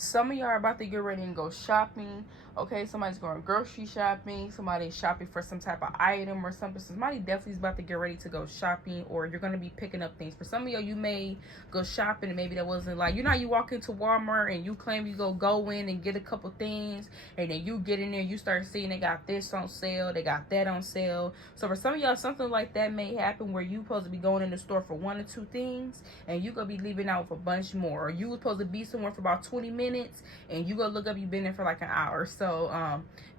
Some of y'all are about to get ready and go shopping. Okay, somebody's going grocery shopping. Somebody's shopping for some type of item or something. Somebody definitely is about to get ready to go shopping, or you're going to be picking up things. For some of y'all, you may go shopping and maybe that wasn't like, you know how you walk into Walmart and you claim you go in and get a couple things, and then you get in there, you start seeing they got this on sale, they got that on sale. So for some of y'all, something like that may happen where you supposed to be going in the store for 1 or 2 things, and you going to be leaving out with a bunch more. Or you were supposed to be somewhere for about 20 minutes, and you go look up, you've been there for like an hour. So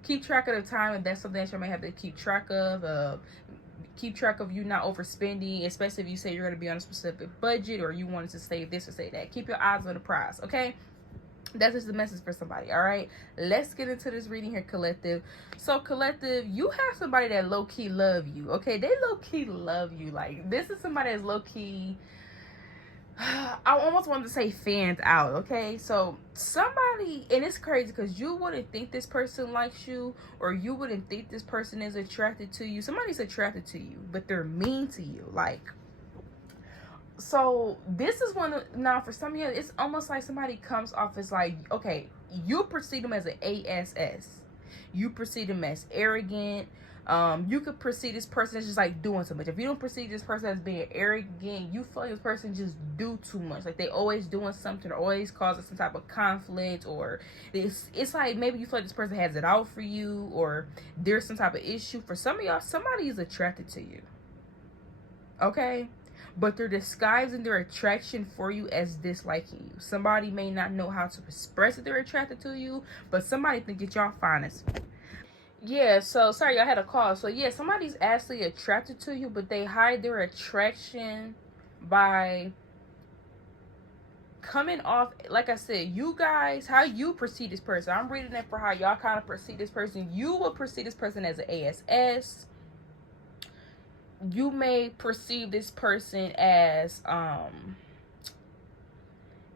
keep track of the time, if that's something that you may have to keep track of. Keep track of you not overspending, especially if you say you're going to be on a specific budget or you wanted to save this or save that. Keep your eyes on the prize, okay? That's just the message for somebody. All right, let's get into this reading here, collective. So collective, you have somebody that low-key love you. Okay, they low-key love you. Like, this is somebody that's low-key, I almost wanted to say fans out. Okay, so somebody, and it's crazy because you wouldn't think this person likes you, or you wouldn't think this person is attracted to you. Somebody's attracted to you, but they're mean to you. Like, so this is one of, now for some of you, it's almost like somebody comes off as like, okay, you perceive them as an ASS. You perceive them as arrogant. You could perceive this person as just like doing so much. If you don't perceive this person as being arrogant, you feel like this person just do too much. Like they always doing something, or always causing some type of conflict, or it's like maybe you feel like this person has it out for you, or there's some type of issue. For some of y'all, somebody is attracted to you. Okay? But they're disguising their attraction for you as disliking you. Somebody may not know how to express that they're attracted to you, but somebody think that y'all fine as yeah. So sorry, y'all had a call. So yeah, somebody's actually attracted to you, but they hide their attraction by coming off, like I said, you guys, how you perceive this person. I'm reading it for how y'all kind of perceive this person. You will perceive this person as an ASS. You may perceive this person as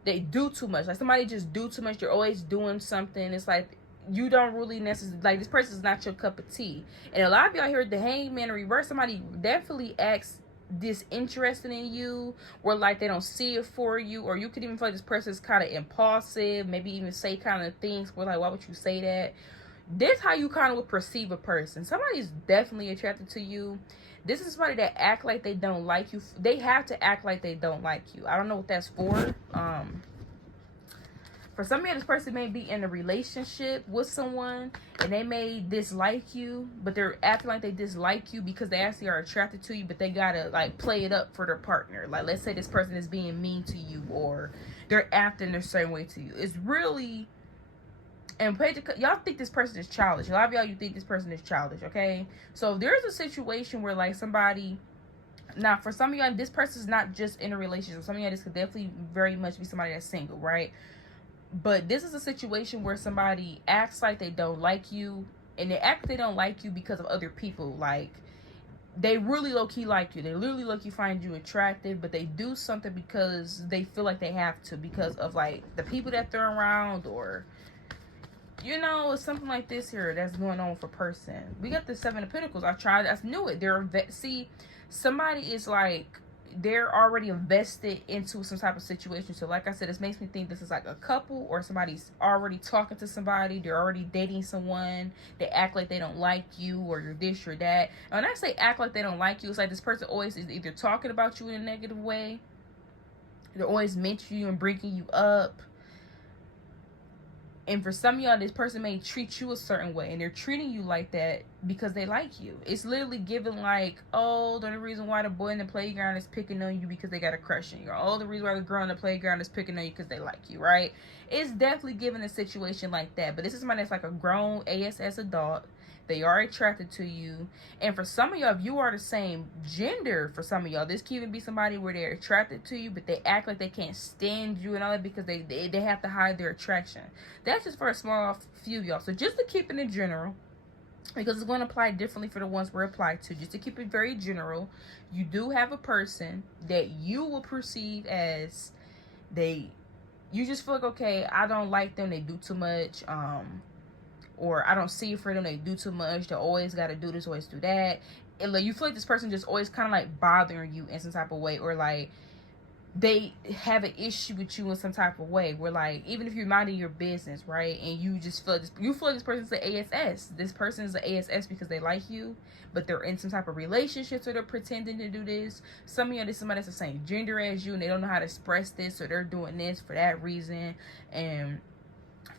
they do too much. Like somebody just do too much. You're always doing something. It's like you don't really necessarily, like, this person is not your cup of tea. And a lot of y'all here at the Hangman in reverse, somebody definitely acts disinterested in you, or like they don't see it for you, or you could even feel like this person is kind of impulsive, maybe even say kind of things where like, why would you say that? This how you kind of would perceive a person. Somebody's definitely attracted to you. This is somebody that act like they don't like you. They have to act like they don't like you. I don't know what that's for. For some of you, this person may be in a relationship with someone and they may dislike you, but they're acting like they dislike you because they actually are attracted to you, but they gotta like play it up for their partner. Like, let's say this person is being mean to you, or they're acting a certain way to you. It's really, and y'all think this person is childish. A lot of y'all, you think this person is childish, okay? So there's a situation where like somebody, now for some of y'all, this person is not just in a relationship. Some of y'all, this could definitely very much be somebody that's single, right? But this is a situation where somebody acts like they don't like you, and they act like they don't like you because of other people. Like, they really low-key like you. They literally low-key find you attractive, but they do something because they feel like they have to, because of like the people that they're around, or you know, it's something like this here that's going on with a person. We got the 7 of Pentacles. I knew it. See, somebody is like, they're already invested into some type of situation. So like I said, this makes me think this is like a couple, or somebody's already talking to somebody. They're already dating someone. They act like they don't like you, or you're this or that. And when I say act like they don't like you, it's like this person always is either talking about you in a negative way. They're always mentioning you and bringing you up. And for some of y'all, this person may treat you a certain way, and they're treating you like that because they like you. It's literally given like, oh, the only reason why the boy in the playground is picking on you because they got a crush on you. Or, oh, the reason why the girl in the playground is picking on you because they like you, right? It's definitely given a situation like that. But this is somebody that's like a grown ASS adult. They are attracted to you. And for some of y'all, if you are the same gender, for some of y'all, this can even be somebody where they're attracted to you, but they act like they can't stand you and all that because they have to hide their attraction. That's just for a small few of y'all. So just to keep it in general, because it's going to apply differently for the ones we're applied to, just to keep it very general, you do have a person that you will perceive as you just feel like, okay, I don't like them, they do too much, or I don't see it for them, they do too much, they always got to do this, always do that. And like, you feel like this person just always kind of like bothering you in some type of way, or like they have an issue with you in some type of way, where like, even if you're minding your business, right, and you just feel this person's an ASS. This person is an ASS because they like you, but they're in some type of relationship, so they're pretending to do this. Some of you, this is somebody that's the same gender as you, and they don't know how to express this, so they're doing this for that reason. And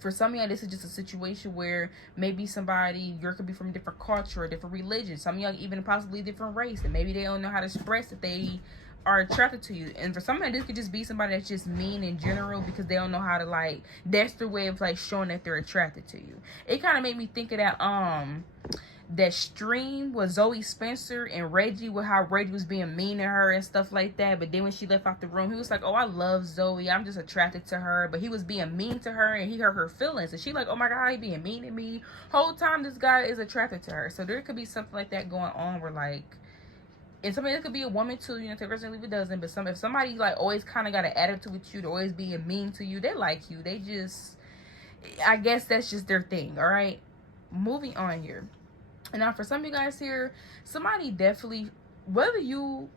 for some of y'all, this is just a situation where maybe somebody, you could be from a different culture or different religion. Some of y'all even possibly different race, and maybe they don't know how to express that they are attracted to you. And for some of y'all, this could just be somebody that's just mean in general, because they don't know how to, like, that's their way of like showing that they're attracted to you. It kind of made me think of that stream with Zoe Spencer and Reggie, with how Reggie was being mean to her and stuff like that. But then when she left out the room, he was like, oh, I love Zoe, I'm just attracted to her. But he was being mean to her, and he hurt her feelings, and she like, oh my god, he being mean to me. Whole time this guy is attracted to her. So there could be something like that going on, where like, and somebody, it could be a woman too, you know, take person leave it doesn't. But if somebody like always kind of got an attitude with you, they're always being mean to you, they like you, they just, I guess that's just their thing. All right, moving on here. And now for some of you guys here, somebody definitely, whether you,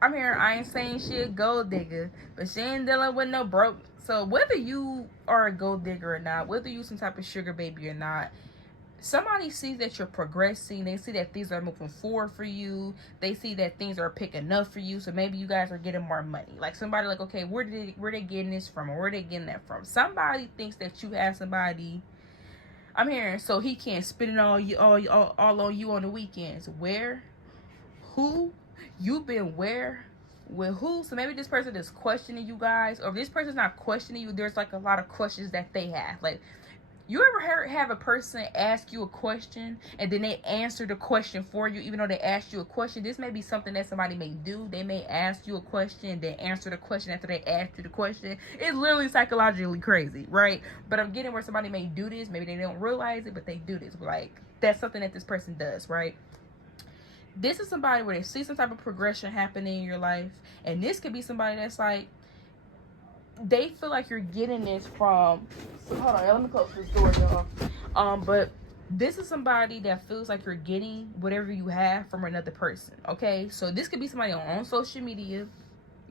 I'm here, I ain't saying she a gold digger, but she ain't dealing with no broke. So whether you are a gold digger or not, whether you some type of sugar baby or not, somebody sees that you're progressing. They see that things are moving forward for you. They see that things are picking up for you. So maybe you guys are getting more money. Like somebody like, okay, where they getting this from, or where they getting that from? Somebody thinks that you have somebody, I'm hearing, so he can't spend it all on you on the weekends. Where? Who? You've been where? With who? So maybe this person is questioning you guys, or if this person's not questioning you, there's like a lot of questions that they have. Like, you ever have a person ask you a question and then they answer the question for you, even though they asked you a question? This may be something that somebody may do. They may ask you a question and then answer the question after they asked you the question. It's literally psychologically crazy, right? But I'm getting where somebody may do this. Maybe they don't realize it, but they do this. Like, that's something that this person does, right? This is somebody where they see some type of progression happening in your life. And this could be somebody that's like, they feel like you're getting this from, so hold on, let me close this door, y'all. But this is somebody that feels like you're getting whatever you have from another person. Okay, so this could be somebody on social media,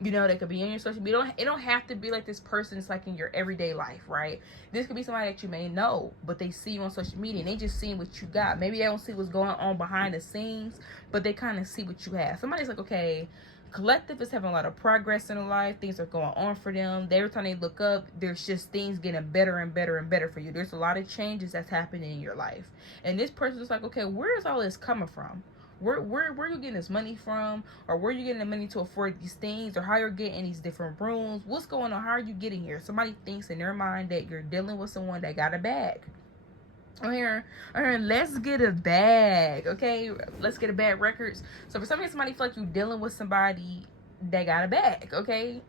you know, that could be in your social media. It don't have to be like this person is like in your everyday life, right? This could be somebody that you may know, but they see you on social media and they just seeing what you got. Maybe they don't see what's going on behind the scenes, but they kind of see what you have. Somebody's like, okay, collective is having a lot of progress in their life. Things are going on for them. Every time they look up, there's just things getting better and better and better for you. There's a lot of changes that's happening in your life. And this person's like, okay, where is all this coming from? Where are you getting this money from? Or where are you getting the money to afford these things? Or how you're getting these different rooms? What's going on? How are you getting here? Somebody thinks in their mind that you're dealing with someone that got a bag. Here, let's get a bag, okay? Let's get a bag records. So for some reason, somebody feel like you're dealing with somebody that got a bag, okay?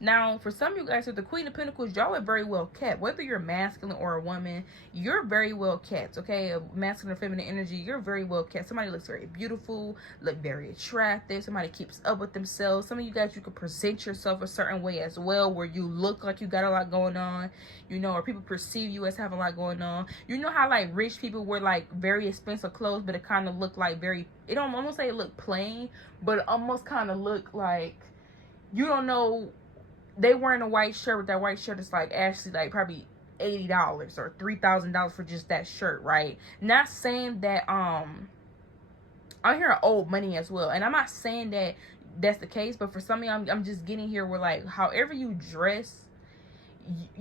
Now for some of you guys with the Queen of Pentacles, y'all are very well kept. Whether you're masculine or a woman, you're very well kept, okay? A masculine or feminine energy, you're very well kept. Somebody looks very beautiful, look very attractive. Somebody keeps up with themselves. Some of you guys, you could present yourself a certain way as well, where you look like you got a lot going on, you know, or people perceive you as having a lot going on. You know how like rich people wear like very expensive clothes, but it kind of look like very, it don't almost say it look plain, but it almost kind of look like, you don't know, they wearing a white shirt, but that white shirt is like actually like probably $80 or $3,000 for just that shirt, right? Not saying that I'm hearing old money as well, and I'm not saying that that's the case, but for some of y'all, I'm just getting here where like however you dress,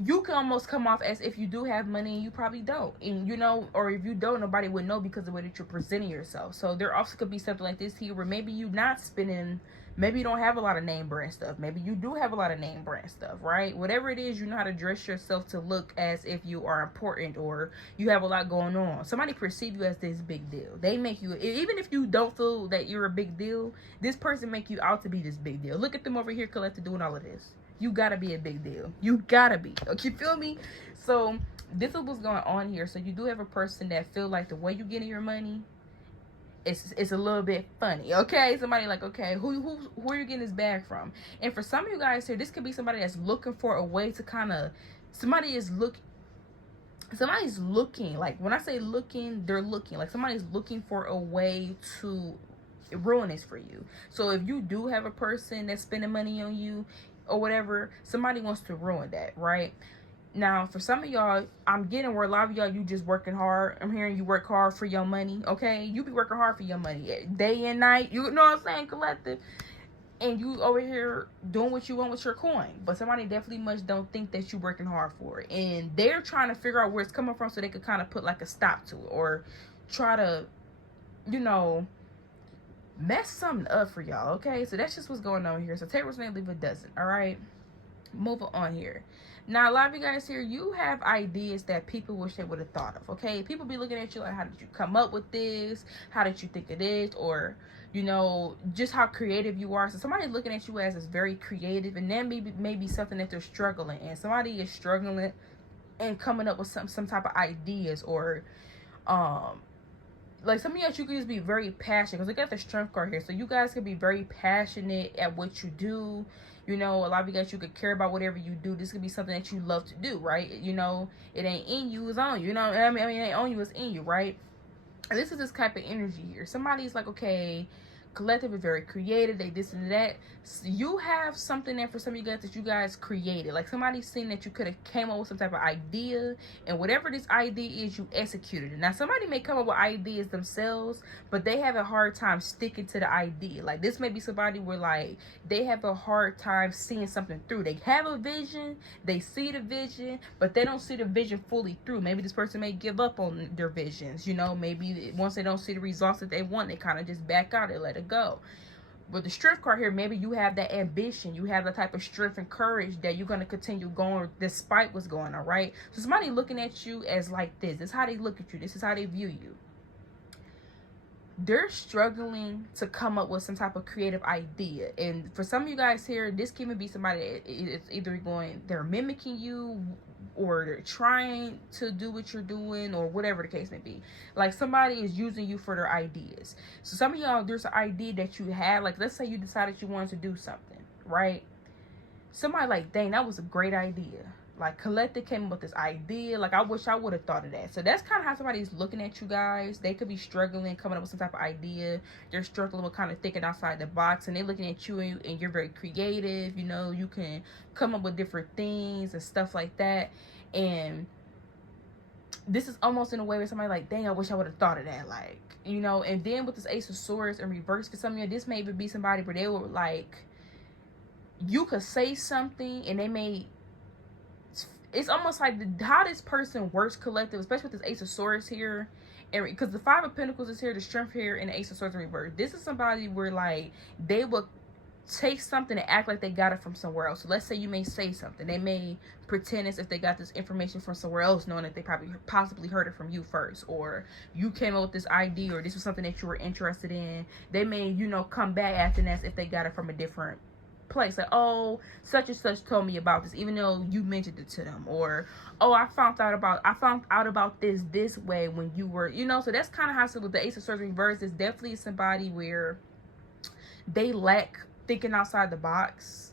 you can almost come off as if you do have money and you probably don't, and you know, or if you don't, nobody would know because of the way that you're presenting yourself. So there also could be something like this here where maybe you're not spending, maybe you don't have a lot of name brand stuff, maybe you do have a lot of name brand stuff, right? Whatever it is, you know how to dress yourself to look as if you are important or you have a lot going on. Somebody perceive you as this big deal. They make you, even if you don't feel that you're a big deal, this person make you out to be this big deal. Look at them over here collected doing all of this. You gotta be a big deal. You gotta be. Okay, you feel me? So this is what's going on here. So you do have a person that feel like the way you getting your money, it's a little bit funny. Okay, somebody like, okay, who are you getting this bag from? And for some of you guys here, this could be somebody that's looking for a way to kind of, somebody's looking, like when I say looking, they're looking like somebody's looking for a way to ruinous for you. So if you do have a person that's spending money on you or whatever, somebody wants to ruin that, right? Now, for some of y'all, I'm getting where a lot of y'all, you just working hard. I'm hearing you work hard for your money, okay? You be working hard for your money day and night. You know what I'm saying, collective? And you over here doing what you want with your coin. But somebody definitely much don't think that you working hard for it. And they're trying to figure out where it's coming from so they could kind of put like a stop to it. Or try to, you know, mess something up for y'all, okay? So that's just what's going on here. So take what's name, leave it doesn't, all right? Moving on here. Now, a lot of you guys here, you have ideas that people wish they would have thought of, okay? People be looking at you like, how did you come up with this? How did you think of this? Or, you know, just how creative you are. So somebody's looking at you as very creative, and then maybe something that they're struggling in. Somebody is struggling and coming up with some type of ideas, or like some of you could just be very passionate, because look at the strength card here. So you guys could be very passionate at what you do. You know, a lot of you guys, you could care about whatever you do. This could be something that you love to do, right? You know, it ain't in you, it's on you. You know, I mean, it ain't on you, it's in you, right? And this is this type of energy here. Somebody's like, okay, collective is very creative, they this and that. So you have something there for some of you guys that you guys created. Like somebody's seen that you could have came up with some type of idea, and whatever this idea is, you executed it. Now somebody may come up with ideas themselves, but they have a hard time sticking to the idea. Like this may be somebody where like they have a hard time seeing something through. They have a vision, they see the vision, but they don't see the vision fully through. Maybe this person may give up on their visions, you know. Maybe once they don't see the results that they want, they kind of just back out and let it go. But the strength card here, maybe you have that ambition, you have the type of strength and courage that you're going to continue going despite what's going on, right? So somebody looking at you as like this is how they look at you, this is how they view you. They're struggling to come up with some type of creative idea. And for some of you guys here, this can even be somebody it's either they're mimicking you, or they're trying to do what you're doing, or whatever the case may be. Like somebody is using you for their ideas. So some of y'all, there's an idea that you had. Like let's say you decided you wanted to do something, right? Somebody like, dang, that was a great idea. Like collective came up with this idea. Like I wish I would have thought of that. So that's kind of how somebody's looking at you guys. They could be struggling coming up with some type of idea. They're struggling with kind of thinking outside the box, and they're looking at you, and you're very creative. You know, you can come up with different things and stuff like that. And this is almost in a way where somebody like, dang, I wish I would have thought of that. Like, you know. And then with this Ace of Swords in reverse, for some of you, this may even be somebody where they were like, you could say something and they may, it's almost like how this person works collective, especially with this Ace of Swords here, and because the Five of Pentacles is here, the Strength here, and the Ace of Swords in reverse. This is somebody where like they will take something and act like they got it from somewhere else. So let's say you may say something, they may pretend as if they got this information from somewhere else, knowing that they possibly heard it from you first, or you came up with this idea, or this was something that you were interested in. They may, you know, come back acting as if they got it from a different place, like, oh, such and such told me about this, even though you mentioned it to them. Or, oh, I found out about this way when you were, you know. So that's kind of how, so with the Ace of Swords reverse, is definitely somebody where they lack thinking outside the box.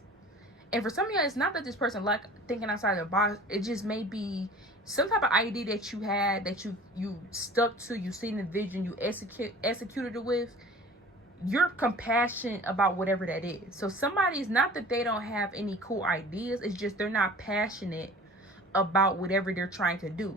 And for some of you, it's not that this person lack thinking outside the box, it just may be some type of idea that you had, that you stuck to, you seen the vision, you executed it with. You're compassionate about whatever that is. So somebody's not that they don't have any cool ideas, it's just they're not passionate about whatever they're trying to do.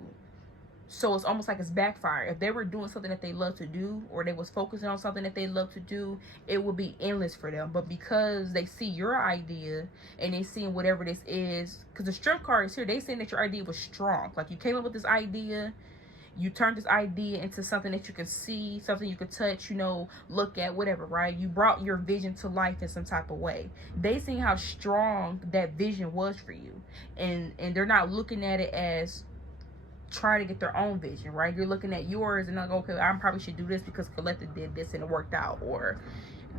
So it's almost like it's backfire. If they were doing something that they love to do, or they was focusing on something that they love to do, it would be endless for them. But because they see your idea and they see whatever this is, because the Strength card is here, they saying that your idea was strong. Like you came up with this idea, you turned this idea into something that you can see, something you can touch, you know, look at, whatever, right? You brought your vision to life in some type of way. They see how strong that vision was for you. And they're not looking at it as trying to get their own vision, right? You're looking at yours and like, okay, I probably should do this because collective did this and it worked out. Or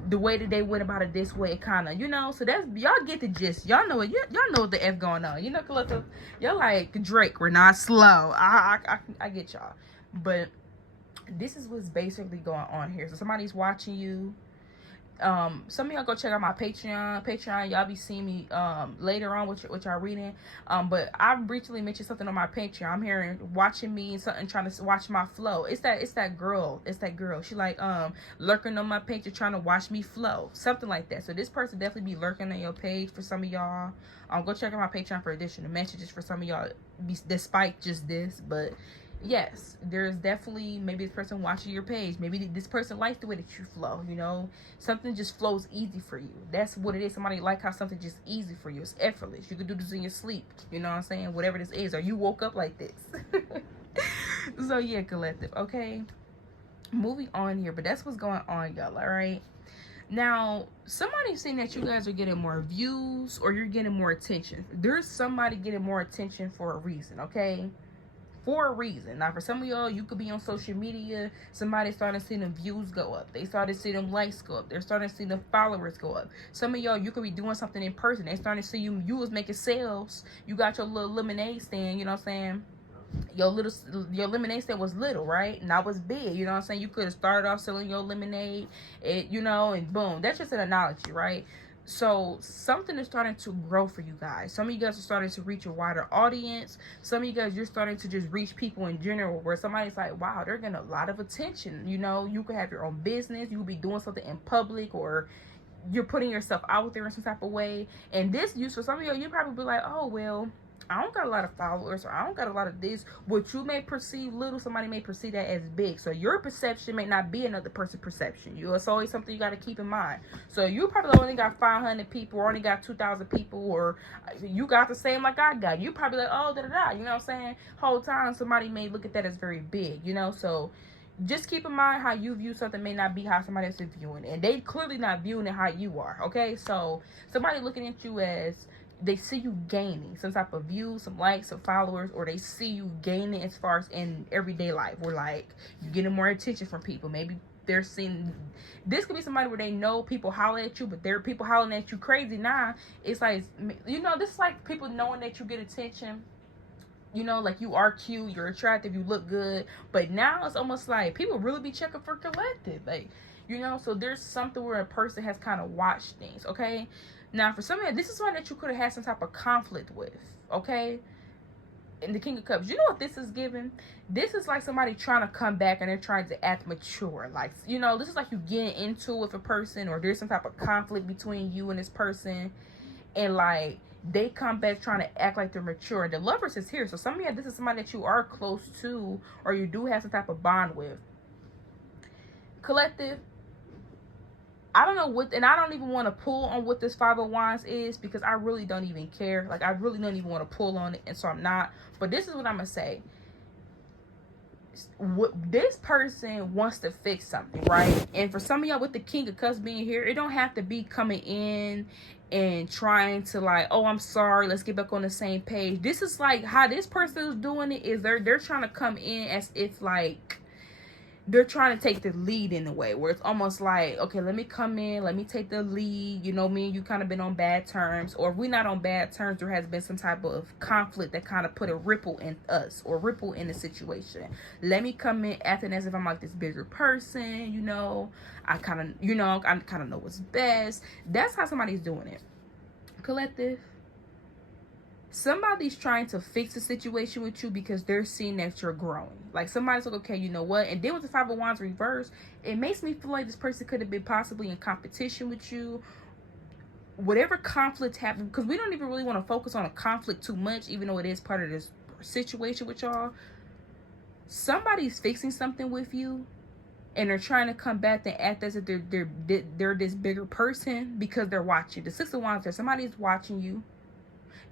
the way that they went about it this way, it kind of, you know. So that's, y'all get the gist. Y'all know it. Y'all know what the F going on. You know, collective, y'all like Drake, we're not slow. I get y'all. But this is what's basically going on here. So somebody's watching you. Some of y'all go check out my Patreon. Y'all be seeing me later on what y'all reading. But I recently mentioned something on my Patreon. I'm hearing watching me and something, trying to watch my flow. It's that girl. She like lurking on my page, trying to watch me flow, something like that. So this person definitely be lurking on your page for some of y'all. Go check out my Patreon for additional messages for some of y'all, despite just this. But yes, there's definitely maybe this person watching your page. Maybe this person likes the way that you flow. You know, something just flows easy for you. That's what it is. Somebody like how something just easy for you. It's effortless. You can do this in your sleep. You know what I'm saying? Whatever this is, or you woke up like this. So yeah, collective. Okay, moving on here, but that's what's going on, y'all. All right. Now, somebody's saying that you guys are getting more views or you're getting more attention. There's somebody getting more attention for a reason, okay? For a reason. Now, for some of y'all, you could be on social media. Somebody started seeing them views go up. They started seeing them likes go up. They're starting to see the followers go up. Some of y'all, you could be doing something in person. They starting to see you was making sales. You got your little lemonade stand, you know what I'm saying? Your lemonade stand was little, right? Now it's big, you know what I'm saying? You could have started off selling your lemonade, you know, and boom. That's just an analogy, right? So something is starting to grow for you guys. Some of you guys are starting to reach a wider audience. Some of you guys, you're starting to just reach people in general, where somebody's like, wow, they're getting a lot of attention. You know, you could have your own business. You could be doing something in public, or you're putting yourself out there in some type of way. And this use for some of you probably be like, oh, well, I don't got a lot of followers, or I don't got a lot of this. What you may perceive little, somebody may perceive that as big. So your perception may not be another person's perception. It's always something you got to keep in mind. So you probably only got 500 people, or only got 2,000 people, or you got the same like I got. You probably like, oh, da-da-da, you know what I'm saying? Whole time, somebody may look at that as very big, you know? So just keep in mind how you view something may not be how somebody else is viewing it. And they clearly not viewing it how you are, okay? So somebody looking at you as, they see you gaining some type of views, some likes, some followers, or they see you gaining as far as in everyday life, where like you getting more attention from people. Maybe they're seeing, this could be somebody where they know people holler at you, but there are people hollering at you crazy. Nah, it's like, you know, this is like people knowing that you get attention. You know, like you are cute, you're attractive, you look good. But now it's almost like people really be checking for collective. Like, you know, so there's something where a person has kind of watched things, okay? Now, for some of you, this is one that you could have had some type of conflict with, okay? In the King of Cups, you know what this is giving? This is like somebody trying to come back and they're trying to act mature. Like, you know, this is like you getting into it with a person, or there's some type of conflict between you and this person. And like, they come back trying to act like they're mature. And the Lovers is here. So some of you, this is somebody that you are close to, or you do have some type of bond with. Collective, I don't know what, and I don't even want to pull on what this Five of Wands is, because I really don't even care. Like, I really don't even want to pull on it, and so I'm not. But this is what I'm going to say. What this person wants to fix something, right? And for some of y'all with the King of Cups being here, it don't have to be coming in and trying to like, oh, I'm sorry, let's get back on the same page. This is like how this person is doing it, is they're trying to come in as if like they're trying to take the lead in a way where it's almost like, okay, let me come in, let me take the lead. You know, me and you kind of been on bad terms, or if we're not on bad terms, there has been some type of conflict that kind of put a ripple in us, or ripple in the situation. Let me come in acting as if I'm like this bigger person, you know, I kind of know what's best. That's how somebody's doing it. Collective, somebody's trying to fix the situation with you because they're seeing that you're growing. Like, somebody's like, okay, you know what? And then with the Five of Wands reverse, it makes me feel like this person could have been possibly in competition with you. Whatever conflict happened, because we don't even really want to focus on a conflict too much, even though it is part of this situation with y'all. Somebody's fixing something with you, and they're trying to come back and act as if they're this bigger person because they're watching. The Six of Wands, there, somebody's watching you.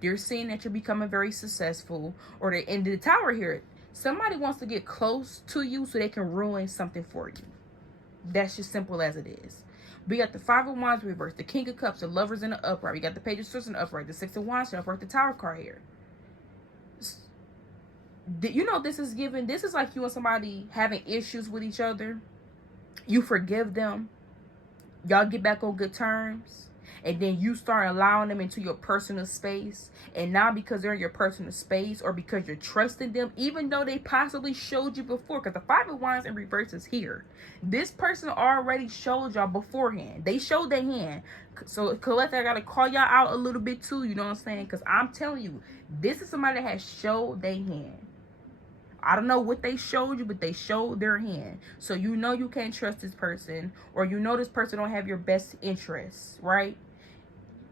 They're seeing that you're becoming very successful, or they're in the Tower here. Somebody wants to get close to you so they can ruin something for you. That's just simple as it is. We got the Five of Wands reverse, the King of Cups, the Lovers in the upright. We got the Page of Swords in the upright, the Six of Wands in the upright, the Tower card here. You know, this is given. This is like you and somebody having issues with each other. You forgive them. Y'all get back on good terms. and then you start allowing them into your personal space, and now because they're in your personal space, or because you're trusting them, even though they possibly showed you before, because the Five of Wands in reverse is here. This person already showed y'all beforehand. They showed their hand. So Collective, I gotta call y'all out a little bit too, you know what I'm saying? Because I'm telling you, this is somebody that has showed their hand. I don't know what they showed you, but they showed their hand. So you know you can't trust this person, or you know this person don't have your best interests, right?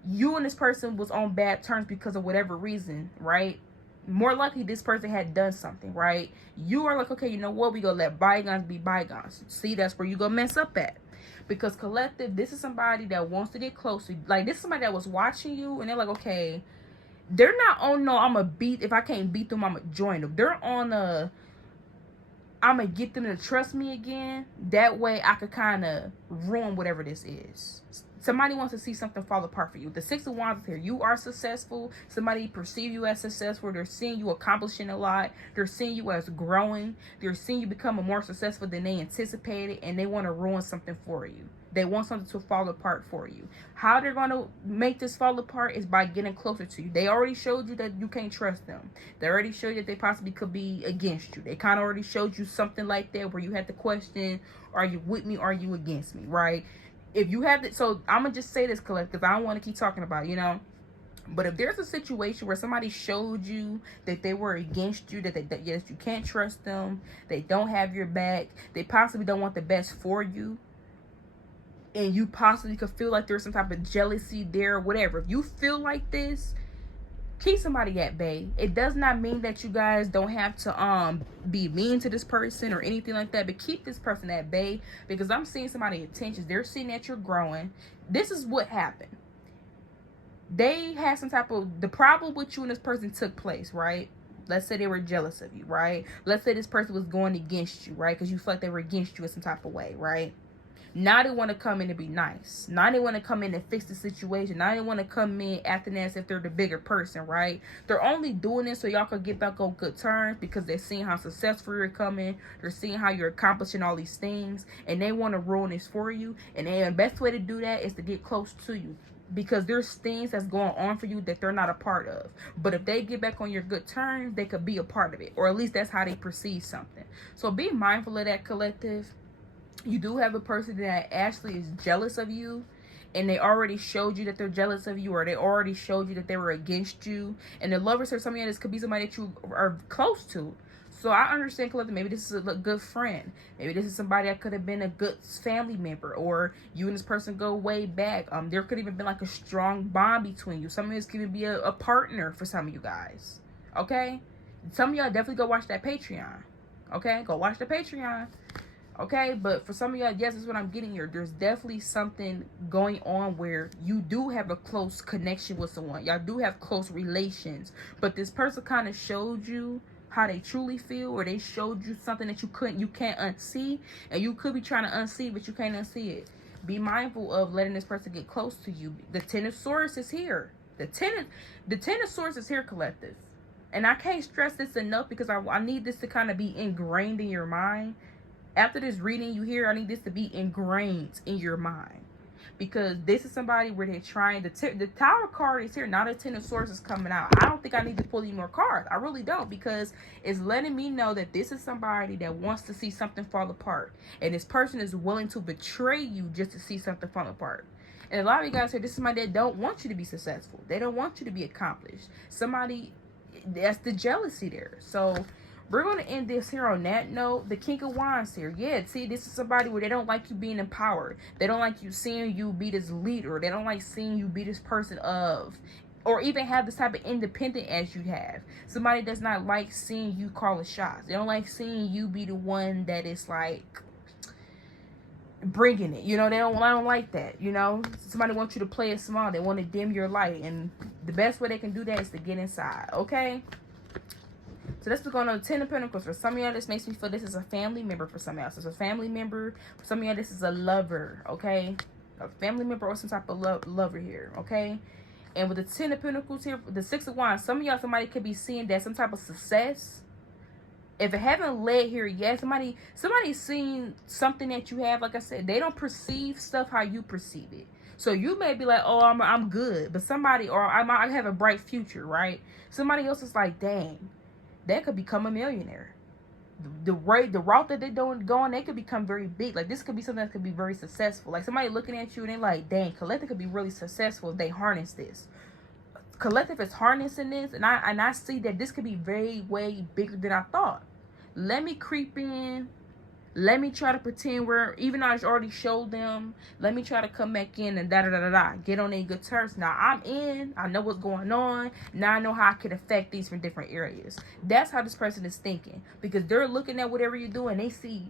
You and this person was on bad terms because of whatever reason, right? More likely this person had done something, right? You are like, okay, you know what? We gonna let bygones be bygones. See, that's where you gonna mess up at. Because Collective, this is somebody that wants to get close to you. Like, this is somebody that was watching you, and they're like, okay, they're not on no, I'm gonna beat, if I can't beat them, I'm gonna join them. They're on a, I'm gonna get them to trust me again. That way I could kind of ruin whatever this is. Somebody wants to see something fall apart for you. The Six of Wands is here. You are successful. Somebody perceive you as successful. They're seeing you accomplishing a lot. They're seeing you as growing. They're seeing you becoming more successful than they anticipated, and they want to ruin something for you. They want something to fall apart for you. How they're going to make this fall apart is by getting closer to you. They already showed you that you can't trust them. They already showed you that they possibly could be against you. They kind of already showed you something like that where you had to question, are you with me? Are you against me? Right? If you have it, so I'm going to just say this, Colette, because I don't want to keep talking about it, you know. But if there's a situation where somebody showed you that they were against you, that yes, you can't trust them, they don't have your back, they possibly don't want the best for you, and you possibly could feel like there's some type of jealousy there, whatever. If you feel like this, keep somebody at bay. It does not mean that you guys don't have to be mean to this person or anything like that, but keep this person at bay, because I'm seeing somebody's intentions. They're seeing that you're growing. This is what happened. They had some type of, the problem with you and this person took place, right? Let's say they were jealous of you, right? Let's say this person was going against you, right? Because you felt like they were against you in some type of way, right? Now they want to come in and be nice. Now they want to come in and fix the situation. Now they want to come in acting as if they're the bigger person, right? They're only doing this so y'all could get back on good terms, because they're seeing how successful you're coming. They're seeing how you're accomplishing all these things, and they want to ruin this for you. And the best way to do that is to get close to you, because there's things that's going on for you that they're not a part of. But if they get back on your good terms, they could be a part of it, or at least that's how they perceive something. So be mindful of that, Collective. You do have a person that actually is jealous of you, and they already showed you that they're jealous of you, or they already showed you that they were against you. And the lovers or somebody, this could be somebody that you are close to. So I understand, Collective, maybe this is a good friend. Maybe this is somebody that could have been a good family member, or you and this person go way back. There could even been like a strong bond between you. Some of this could even be a partner for some of you guys. Okay? Some of y'all definitely go watch that Patreon. Okay? Go watch the Patreon. Okay, but for some of y'all, yes, that's what I'm getting here. There's definitely something going on where you do have a close connection with someone. Y'all do have close relations, but this person kind of showed you how they truly feel, or they showed you something that you can't unsee, and you could be trying to unsee, but you can't unsee it. Be mindful of letting this person get close to you. The Ten of Swords is here. The Ten of Swords is here, Collective, and I can't stress this enough, because I need this to kind of be ingrained in your mind. After this reading you hear, I need this to be ingrained in your mind, because this is somebody where they're trying to, the Tower card is here. Now the Ten of Swords is coming out. I don't think I need to pull any more cards. I really don't, because it's letting me know that this is somebody that wants to see something fall apart, and this person is willing to betray you just to see something fall apart. And a lot of you guys here, this is somebody that don't want you to be successful. They don't want you to be accomplished. Somebody, that's the jealousy there. So we're going to end this here on that note. The King of Wands here. Yeah, see, this is somebody where they don't like you being empowered. They don't like you seeing you be this leader. They don't like seeing you be this person of, or even have this type of independent as you have. Somebody does not like seeing you call the shots. They don't like seeing you be the one that is like bringing it. You know, I don't like that. You know, somebody wants you to play it small. They want to dim your light. And the best way they can do that is to get inside. Okay? So this is going on 10 of Pentacles. For some of y'all, this makes me feel this is a family member. For some of y'all, so it's a family member. For some of y'all, this is a lover, okay? A family member or some type of lover here, okay? And with the 10 of Pentacles here, the 6 of Wands, some of y'all, somebody could be seeing that some type of success. If it haven't led here yet, somebody's seeing something that you have. Like I said, they don't perceive stuff how you perceive it. So you may be like, oh, I'm good, but somebody, or I might have a bright future, right? Somebody else is like, dang, that could become a millionaire. The route that they're going, they could become very big. Like, this could be something that could be very successful. Like, somebody looking at you and they're like, dang, Collective could be really successful if they harness this. Collective is harnessing this, and I see that this could be way bigger than I thought. Let me creep in. Let me try to pretend even though I already showed them, let me try to come back in and get on a good terms. Now I'm in, I know what's going on. Now I know how I can affect these from different areas. That's how this person is thinking, because they're looking at whatever you do and they see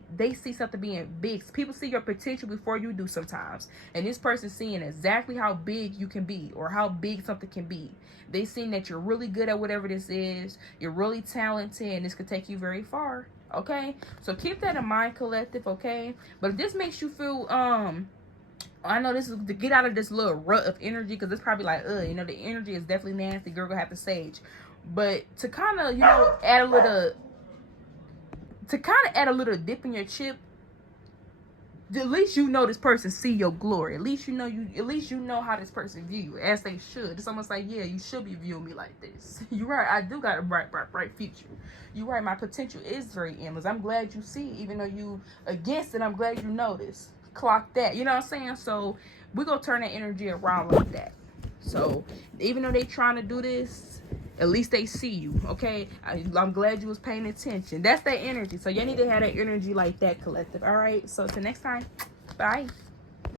something being big. People see your potential before you do sometimes. And this person's seeing exactly how big you can be, or how big something can be. They seen that you're really good at whatever this is. You're really talented, and this could take you very far. Okay, so keep that in mind, Collective. Okay, but if this makes you feel I know this is to get out of this little rut of energy, because it's probably like, you know, the energy is definitely nasty. Girl gonna have to sage, but to kind of, you know, add a little dip in your chip. At least you know this person see your glory. At least you know how this person view you, as they should. It's almost like, yeah, you should be viewing me like this. You're right, I do got a bright future. You're right, my potential is very endless. I'm glad you see it, even though you against it. I'm glad you notice. Clock that. You know what I'm saying? So we're gonna turn that energy around like that. So even though they trying to do this, at least they see you. Okay, I'm glad you was paying attention. That's that energy. So y'all need to have that energy like that, Collective. All right, so till next time, bye.